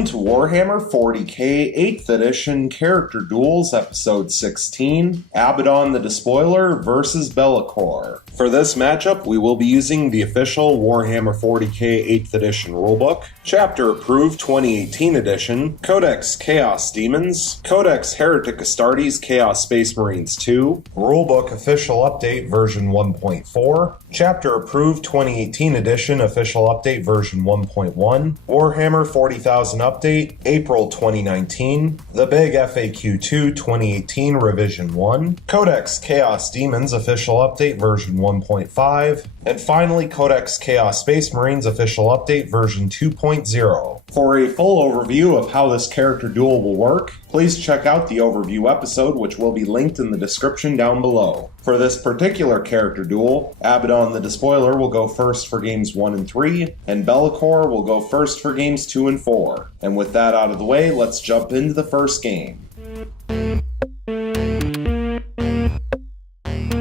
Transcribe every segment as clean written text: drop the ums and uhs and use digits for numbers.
Welcome to Warhammer 40k 8th edition Character Duels episode 16, Abaddon the Despoiler vs Be'lakor. For this matchup, we will be using the official Warhammer 40k 8th edition rulebook, Chapter Approved 2018 edition, Codex Chaos Demons, Codex Heretic Astartes Chaos Space Marines 2, Rulebook Official Update version 1.4, Chapter Approved 2018 edition Official Update version 1.1, Warhammer 40,000 Update, April 2019, The Big FAQ 2 2018 Revision 1, Codex Chaos Demons Official Update version 1.5, and finally Codex Chaos Space Marines Official Update version 2.0. For a full overview of how this character duel will work, please check out the overview episode, which will be linked in the description down below. For this particular character duel, Abaddon the Despoiler will go first for games 1 and 3, and Be'lakor will go first for games 2 and 4. And with that out of the way, let's jump into the first game.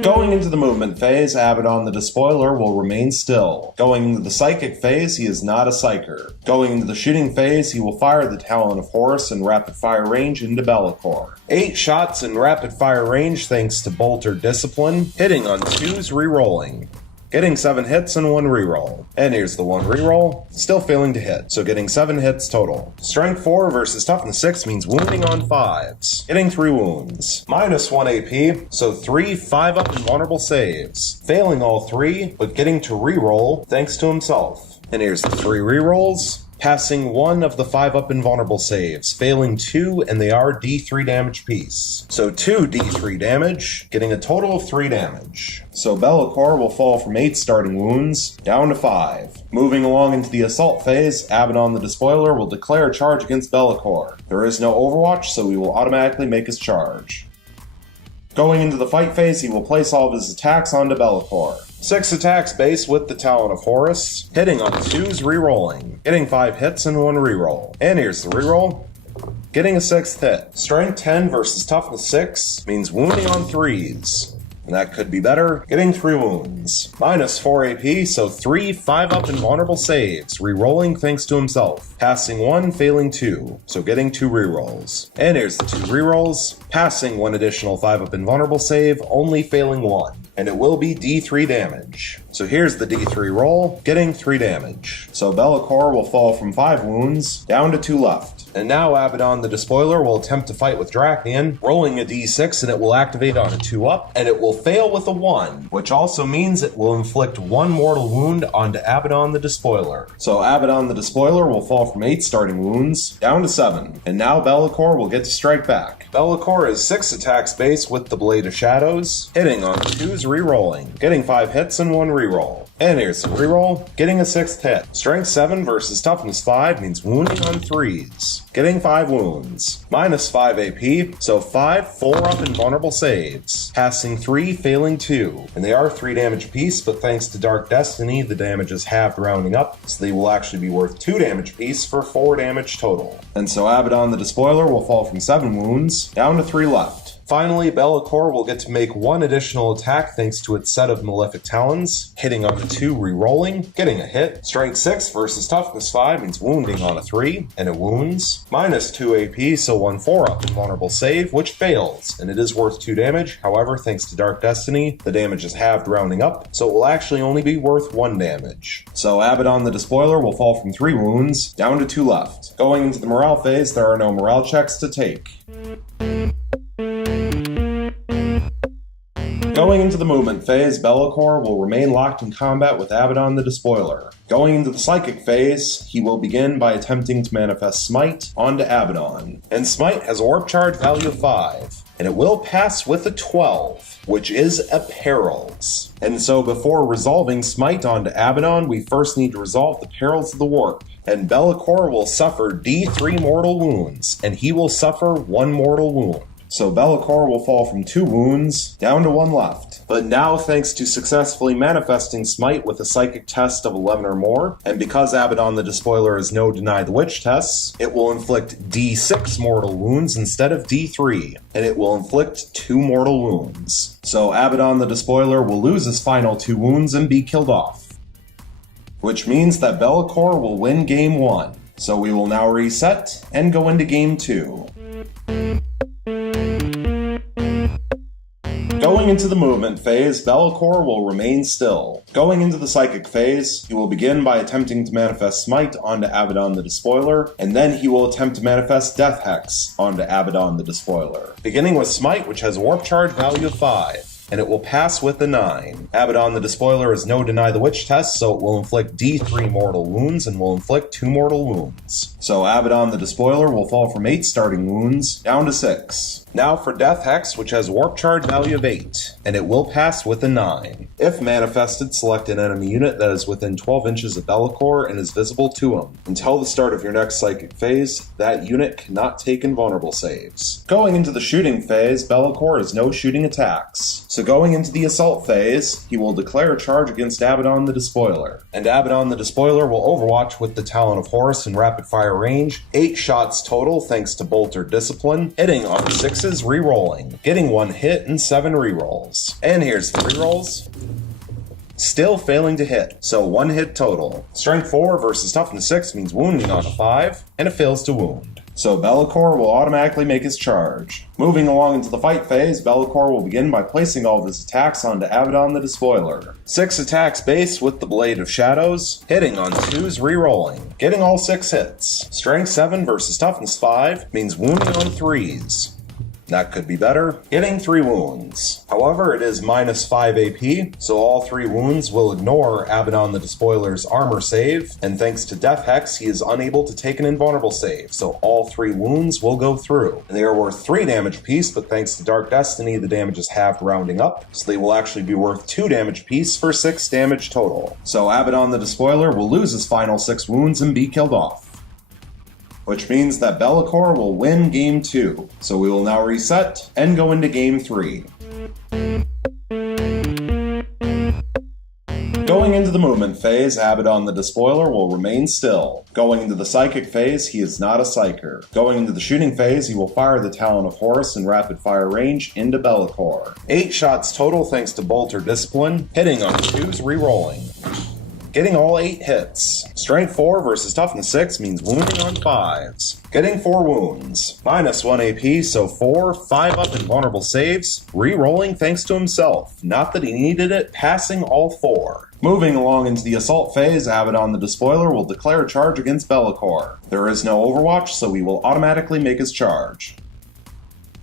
Going into the movement phase, Abaddon the Despoiler will remain still. Going into the psychic phase, he is not a psyker. Going into the shooting phase, he will fire the Talon of Horus in rapid fire range into Be'lakor. 8 shots in rapid fire range thanks to Bolter Discipline, hitting on 2s rerolling. Getting 7 hits and 1 reroll. And here's the 1 reroll, still failing to hit, so getting 7 hits total. Strength 4 versus Toughness 6 means wounding on 5s. Getting 3 wounds. Minus 1 AP, so 3 5-up invulnerable saves. Failing all 3, but getting to reroll thanks to himself. And here's the 3 rerolls. Passing 1 of the 5-up invulnerable saves, failing 2, and they are D3 damage piece. So 2 D3 damage, getting a total of 3 damage. So Be'lakor will fall from 8 starting wounds, down to 5. Moving along into the assault phase, Abaddon the Despoiler will declare a charge against Be'lakor. There is no overwatch, so he will automatically make his charge. Going into the fight phase, he will place all of his attacks onto Be'lakor. 6 attacks base with the Talon of Horus, hitting on 2s rerolling, getting 5 hits and 1 reroll. And here's the reroll, getting a 6th hit. Strength 10 versus Toughness 6 means wounding on 3s. And that could be better, getting 3 wounds. Minus 4 AP, so 3 5-up invulnerable saves, rerolling thanks to himself. Passing 1, failing 2, so getting 2 rerolls. And here's the 2 rerolls, passing 1 additional 5-up invulnerable save, only failing 1. And it will be D3 damage. So here's the D3 roll, getting 3 damage. So Be'lakor will fall from 5 wounds, down to 2 left. And now Abaddon the Despoiler will attempt to fight with Drakian, rolling a D6 and it will activate on a 2-up, and it will fail with a 1, which also means it will inflict 1 mortal wound onto Abaddon the Despoiler. So Abaddon the Despoiler will fall from 8 starting wounds, down to 7. And now Be'lakor will get to strike back. Be'lakor is 6 attacks base with the Blade of Shadows, hitting on 2s rerolling, getting 5 hits and 1 reroll. And here's the reroll, getting a 6th hit. Strength 7 versus Toughness 5 means wounding on 3s, getting 5 wounds. Minus 5 AP, so 5 4-up invulnerable saves. Passing 3, failing 2. And they are 3 damage apiece, but thanks to Dark Destiny, the damage is halved rounding up, so they will actually be worth 2 damage apiece for 4 damage total. And so Abaddon the Despoiler will fall from 7 wounds, down to 3 left. Finally, Be'lakor will get to make 1 additional attack thanks to its set of Malefic Talons, hitting on a 2 rerolling, getting a hit. Strength 6 versus Toughness 5 means wounding on a 3, and it wounds. Minus 2 AP, so 1 4-up invulnerable save, which fails, and it is worth 2 damage. However, thanks to Dark Destiny, the damage is halved rounding up, so it will actually only be worth 1 damage. So Abaddon the Despoiler will fall from 3 wounds, down to 2 left. Going into the morale phase, there are no morale checks to take. Going into the movement phase, Be'lakor will remain locked in combat with Abaddon the Despoiler. Going into the psychic phase, he will begin by attempting to manifest Smite onto Abaddon. And Smite has a warp charge value of 5, and it will pass with a 12, which is a Perils. And so before resolving Smite onto Abaddon, we first need to resolve the Perils of the Warp. And Be'lakor will suffer D3 mortal wounds, and he will suffer 1 mortal wound. So Be'lakor will fall from 2 wounds, down to 1 left. But now, thanks to successfully manifesting Smite with a psychic test of 11 or more, and because Abaddon the Despoiler has no Deny the Witch tests, it will inflict D6 mortal wounds instead of D3, and it will inflict 2 mortal wounds. So Abaddon the Despoiler will lose his final 2 wounds and be killed off. Which means that Be'lakor will win game 1. So we will now reset and go into Game 2. Going into the movement phase, Be'lakor will remain still. Going into the psychic phase, he will begin by attempting to manifest Smite onto Abaddon the Despoiler, and then he will attempt to manifest Death Hex onto Abaddon the Despoiler. Beginning with Smite, which has a warp charge value of 5. And it will pass with a 9. Abaddon the Despoiler is no Deny the Witch test, so it will inflict D3 mortal wounds and will inflict 2 mortal wounds. So Abaddon the Despoiler will fall from 8 starting wounds down to 6. Now for Death Hex, which has a warp charge value of 8, and it will pass with a 9. If manifested, select an enemy unit that is within 12 inches of Be'lakor and is visible to him. Until the start of your next psychic phase, that unit cannot take invulnerable saves. Going into the shooting phase, Be'lakor has no shooting attacks. So going into the assault phase, he will declare a charge against Abaddon the Despoiler. And Abaddon the Despoiler will overwatch with the Talon of Horus in rapid fire range, 8 shots total thanks to Bolt or Discipline, hitting on 6s re-rolling, getting 1 hit and 7 re-rolls. And here's the re-rolls. Still failing to hit, so 1 hit total. Strength 4 versus Toughness 6 means wounding on a 5, and it fails to wound. So Be'lakor will automatically make his charge. Moving along into the fight phase, Be'lakor will begin by placing all of his attacks onto Abaddon the Despoiler. 6 attacks base with the Blade of Shadows, hitting on 2s re-rolling, getting all 6 hits. Strength 7 versus Toughness 5 means wounding on 3s. That could be better. Getting 3 wounds. However, it is minus 5 AP, so all 3 wounds will ignore Abaddon the Despoiler's armor save, and thanks to Death Hex, he is unable to take an invulnerable save, so all 3 wounds will go through. And they are worth 3 damage apiece, but thanks to Dark Destiny, the damage is halved rounding up, so they will actually be worth 2 damage apiece for 6 damage total. So Abaddon the Despoiler will lose his final 6 wounds and be killed off. Which means that Be'lakor will win Game 2. So we will now reset and go into Game 3. Going into the movement phase, Abaddon the Despoiler will remain still. Going into the psychic phase, he is not a psyker. Going into the shooting phase, he will fire the Talon of Horus in rapid fire range into Be'lakor. 8 shots total thanks to Bolt or Discipline, hitting on 2s re-rolling. Getting all 8 hits. Strength 4 versus Toughness 6 means wounding on 5s. Getting 4 wounds. Minus 1 AP, so 4, 5 up invulnerable saves. Re-rolling thanks to himself. Not that he needed it, passing all 4. Moving along into the assault phase, Abaddon the Despoiler will declare a charge against Be'lakor. There is no overwatch, so he will automatically make his charge.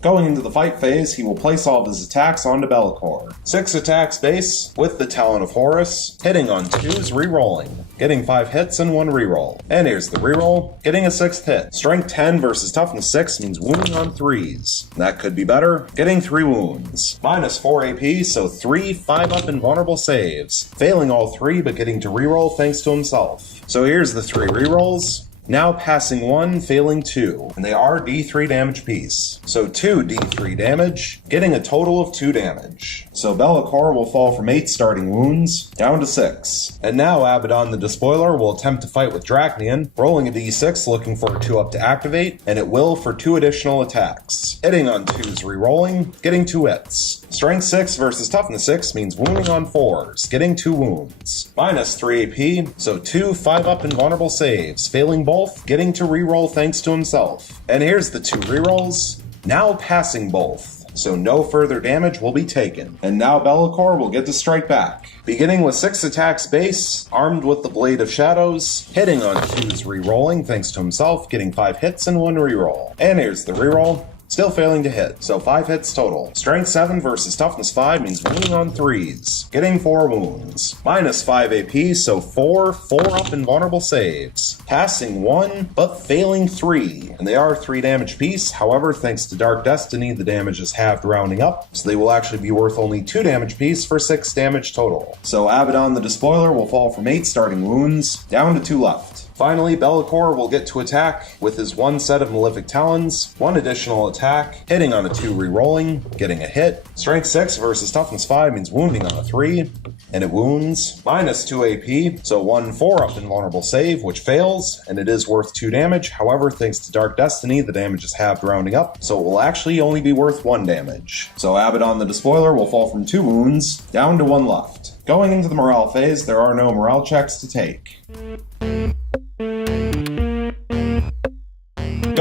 Going into the fight phase, he will place all of his attacks onto Be'lakor. 6 attacks base with the Talon of Horus, hitting on 2s re-rolling, getting 5 hits and 1 reroll. And here's the reroll, getting a 6th hit. Strength 10 versus Toughness 6 means wounding on 3s. That could be better, getting 3 wounds. Minus 4 AP, so 3 5 up invulnerable saves. Failing all 3 but getting to reroll thanks to himself. So here's the 3 rerolls. Now passing 1, failing 2, and they are D3 damage apiece. So 2 D3 damage, getting a total of 2 damage. So Be'lakor will fall from 8 starting wounds down to 6. And now Abaddon the Despoiler will attempt to fight with Dracnian, rolling a D6 looking for a 2 up to activate, and it will for 2 additional attacks. Hitting on 2s re-rolling, getting 2 hits. Strength 6 versus Toughness 6 means wounding on 4s, getting 2 wounds. Minus 3 AP, so 2 5 up invulnerable saves, failing both, getting to reroll thanks to himself. And here's the 2 rerolls, now passing both, so no further damage will be taken. And now Be'lakor will get to strike back. Beginning with 6 attacks base, armed with the Blade of Shadows, hitting on 2s re-rolling thanks to himself, getting 5 hits and 1 reroll. And here's the reroll. Still failing to hit, so 5 hits total. Strength 7 versus Toughness 5 means wounding on 3s, getting 4 wounds. Minus 5 AP, so 4 up invulnerable saves. Passing 1, but failing 3. And they are 3 damage apiece, however, thanks to Dark Destiny, the damage is halved rounding up, so they will actually be worth only 2 damage apiece for 6 damage total. So Abaddon the Despoiler will fall from 8 starting wounds, down to 2 left. Finally, Be'lakor will get to attack with his 1 set of Malefic Talons, 1 additional attack, hitting on a 2 re-rolling, getting a hit. Strength 6 versus Toughness 5 means wounding on a 3, and it wounds. Minus 2 AP, so 1 4-up invulnerable save, which fails, and it is worth 2 damage. However, thanks to Dark Destiny, the damage is halved rounding up, so it will actually only be worth 1 damage. So Abaddon the Despoiler will fall from 2 wounds, down to 1 left. Going into the morale phase, there are no morale checks to take.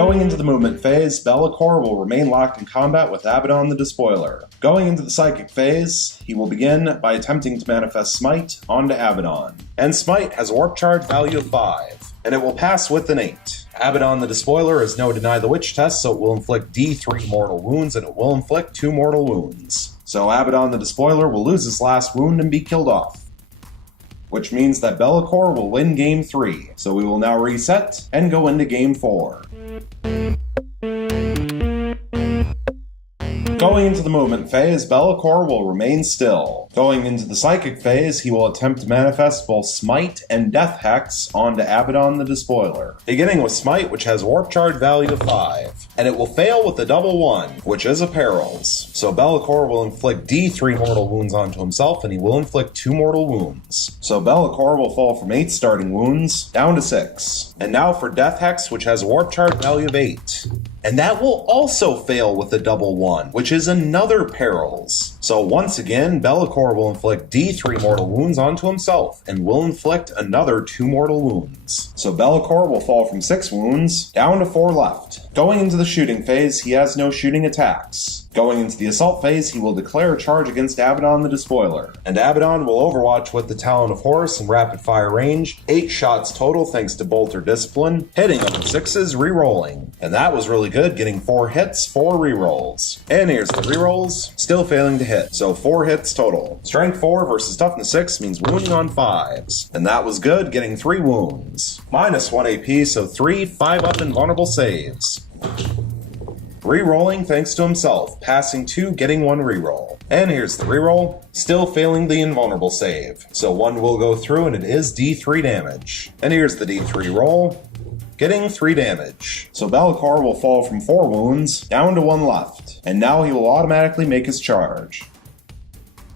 Going into the movement phase, Be'lakor will remain locked in combat with Abaddon the Despoiler. Going into the psychic phase, he will begin by attempting to manifest Smite onto Abaddon. And Smite has a warp charge value of 5, and it will pass with an 8. Abaddon the Despoiler is no Deny the Witch test, so it will inflict D3 mortal wounds, and it will inflict 2 mortal wounds. So Abaddon the Despoiler will lose his last wound and be killed off, which means that Be'lakor will win Game 3. So we will now reset and go into Game 4. Going into the movement phase, Be'lakor will remain still. Going into the psychic phase, he will attempt to manifest both Smite and Death Hex onto Abaddon the Despoiler. Beginning with Smite, which has a warp charge value of 5, and it will fail with the double 1, which is a Perils. So Be'lakor will inflict D3 mortal wounds onto himself, and he will inflict 2 mortal wounds. So Be'lakor will fall from 8 starting wounds down to 6. And now for Death Hex, which has a warp charge value of 8. And that will also fail with the double 1, which is another Perils. So once again, Be'lakor will inflict D3 mortal wounds onto himself, and will inflict another 2 mortal wounds. So Be'lakor will fall from 6 wounds down to 4 left. Going into the shooting phase, he has no shooting attacks. Going into the assault phase, he will declare a charge against Abaddon the Despoiler. And Abaddon will overwatch with the Talon of Horus in rapid fire range, 8 shots total thanks to Bolt or Discipline, hitting on 6s, re-rolling. And that was really good, getting 4 hits, 4 re-rolls. And here's the re-rolls, still failing to hit, so 4 hits total. Strength 4 versus Toughness 6 means wounding on 5s. And that was good, getting 3 wounds. Minus 1 AP, so 3 5-up invulnerable saves. Re-rolling thanks to himself, passing 2, getting 1 re-roll. And here's the re-roll, still failing the invulnerable save. So 1 will go through and it is D3 damage. And here's the D3 roll, getting 3 damage. So Be'lakor will fall from 4 wounds down to 1 left. And now he will automatically make his charge.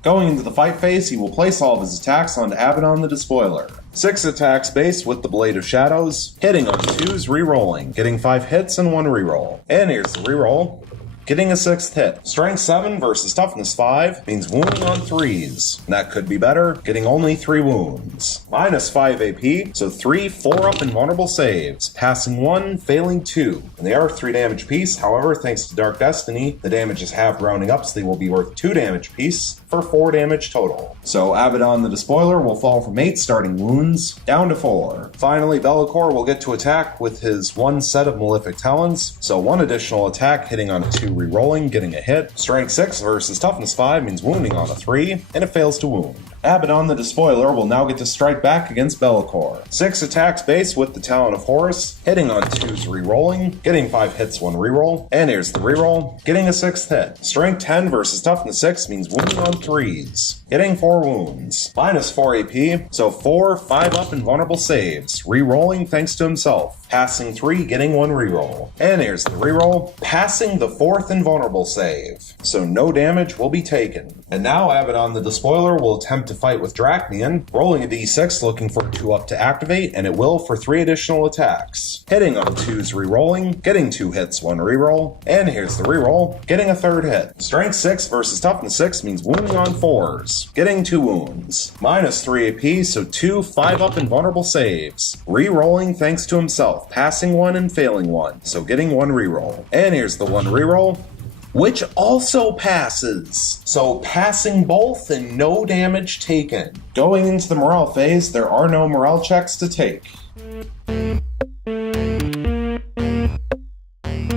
Going into the fight phase, he will place all of his attacks onto Abaddon the Despoiler. 6 attacks base with the Blade of Shadows, hitting on 2s, re-rolling, getting 5 hits and 1 re-roll. And here's the re-roll, getting a 6th hit. Strength 7 versus Toughness 5 means wounding on 3s. And that could be better, getting only 3 wounds. Minus 5 AP, so 3 4-up invulnerable saves, passing 1, failing 2. And they are 3 damage piece, however, thanks to Dark Destiny, the damage is half rounding up, so they will be worth 2 damage piece for 4 damage total. So Abaddon the Despoiler will fall from 8 starting wounds down to 4. Finally, Be'lakor will get to attack with his 1 set of Malefic Talons, so 1 additional attack hitting on 2 re-rolling, getting a hit. Strength 6 versus Toughness 5 means wounding on a 3, and it fails to wound. Abaddon the Despoiler will now get to strike back against Be'lakor. 6 attacks base with the Talon of Horus, hitting on 2s, re-rolling, getting 5 hits, 1 re-roll. And here's the re-roll, getting a 6th hit. Strength 10 versus Toughness 6 means wounding on 3s, getting 4 wounds. Minus 4 AP, so 4 5-up invulnerable saves, re-rolling thanks to himself, passing 3, getting 1 re-roll. And here's the re-roll, passing the 4th invulnerable save, so no damage will be taken. And now Abaddon the Despoiler will attempt to fight with Drachnian, rolling a d6 looking for a 2-up to activate, and it will for 3 additional attacks. Hitting on 2s, re-rolling, getting 2 hits, 1 re-roll. And here's the re-roll, getting a 3rd hit. Strength 6 versus Toughness 6 means wounding on 4s, getting 2 wounds. Minus 3 AP, so 2 5-up invulnerable saves, re-rolling thanks to himself, passing 1 and failing 1, so getting 1 re-roll. And here's the 1 re-roll, which also passes. So passing both and no damage taken. Going into the morale phase, there are no morale checks to take.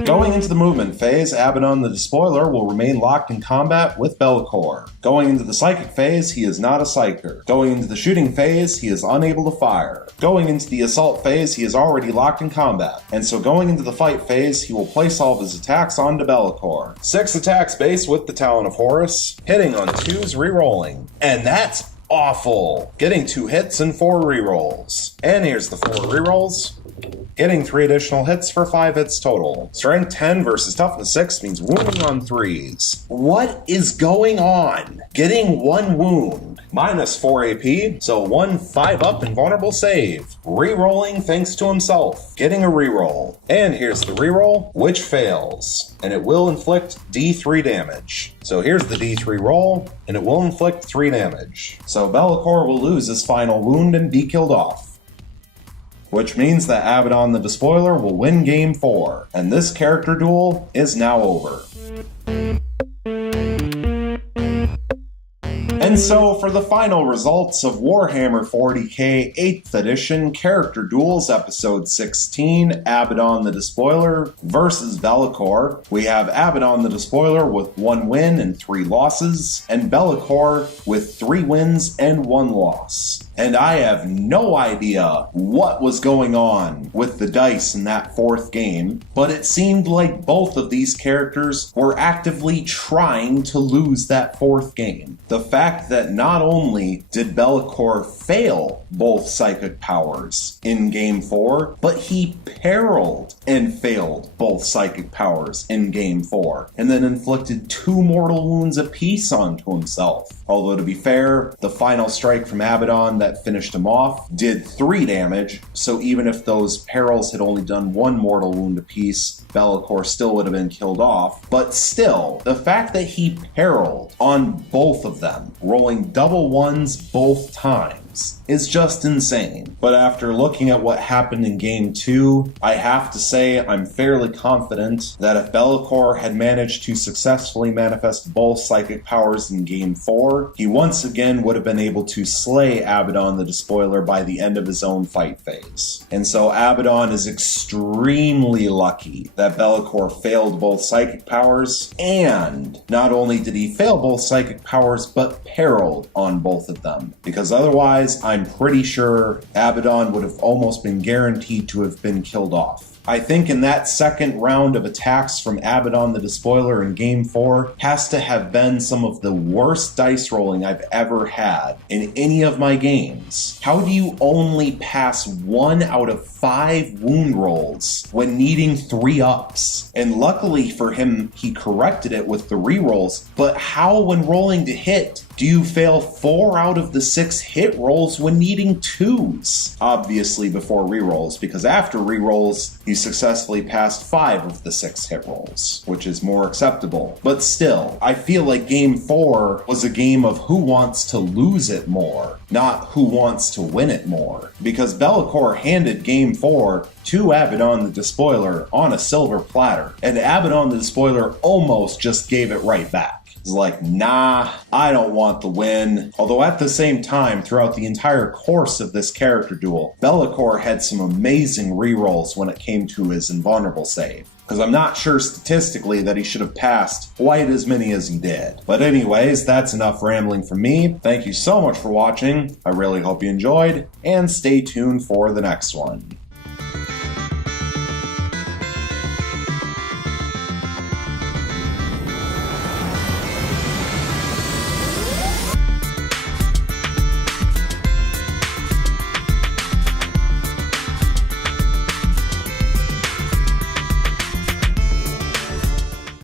Going into the movement phase, Abaddon the Despoiler will remain locked in combat with Be'lakor. Going into the psychic phase, he is not a psyker. Going into the shooting phase, he is unable to fire. Going into the assault phase, he is already locked in combat. And so going into the fight phase, he will place all of his attacks onto Be'lakor. 6 attacks base with the Talon of Horus, hitting on 2s, re-rolling. And that's awful! Getting 2 hits and 4 re-rolls. And here's the 4 re-rolls, getting 3 additional hits for 5 hits total. Strength 10 versus Toughness 6 means wounding on 3s. What is going on? Getting 1 wound. Minus 4 AP, so 1 5-up invulnerable save. Re-rolling thanks to himself, getting a re-roll. And here's the re-roll, which fails. And it will inflict D3 damage. So here's the D3 roll, and it will inflict 3 damage. So Be'lakor will lose his final wound and be killed off. which means that Abaddon the Despoiler will win Game 4, and this character duel is now over. And so, for the final results of Warhammer 40k 8th edition Character Duels Episode 16, Abaddon the Despoiler versus Be'lakor, we have Abaddon the Despoiler with 1 win and 3 losses, and Be'lakor with 3 wins and 1 loss. And I have no idea what was going on with the dice in that 4th game, but it seemed like both of these characters were actively trying to lose that 4th game. The fact that not only did Be'lakor fail both psychic powers in Game 4, but he perilled and failed both psychic powers in Game 4, and then inflicted 2 mortal wounds apiece onto himself. Although, to be fair, the final strike from Abaddon that finished him off did 3 damage, so even if those perils had only done 1 mortal wound apiece, Be'lakor still would have been killed off. But still, the fact that he perilled on both of them, rolling double ones both times, is just insane. But after looking at what happened in Game 2, I have to say I'm fairly confident that if Be'lakor had managed to successfully manifest both psychic powers in Game 4, he once again would have been able to slay Abaddon the Despoiler by the end of his own fight phase. And so Abaddon is extremely lucky that Be'lakor failed both psychic powers, and not only did he fail both psychic powers, but perilled on both of them. Because otherwise, I'm pretty sure Abaddon would have almost been guaranteed to have been killed off. I think in that second round of attacks from Abaddon the Despoiler in Game 4 has to have been some of the worst dice rolling I've ever had in any of my games. How do you only pass 1 out of 5 wound rolls when needing 3 ups? And luckily for him, he corrected it with the rerolls, but how when rolling to hit do you fail 4 out of the 6 hit rolls when needing 2s? Obviously before rerolls, because after rerolls, he successfully passed 5 of the 6 hit rolls, which is more acceptable. But still, I feel like Game 4 was a game of who wants to lose it more, not who wants to win it more. Because Be'lakor handed Game 4 to Abaddon the Despoiler on a silver platter, and Abaddon the Despoiler almost just gave it right back. It's like, nah, I don't want the win. Although at the same time, throughout the entire course of this character duel, Be'lakor had some amazing rerolls when it came to his invulnerable save. Because I'm not sure statistically that he should have passed quite as many as he did. But anyways, that's enough rambling from me. Thank you so much for watching. I really hope you enjoyed, and stay tuned for the next one.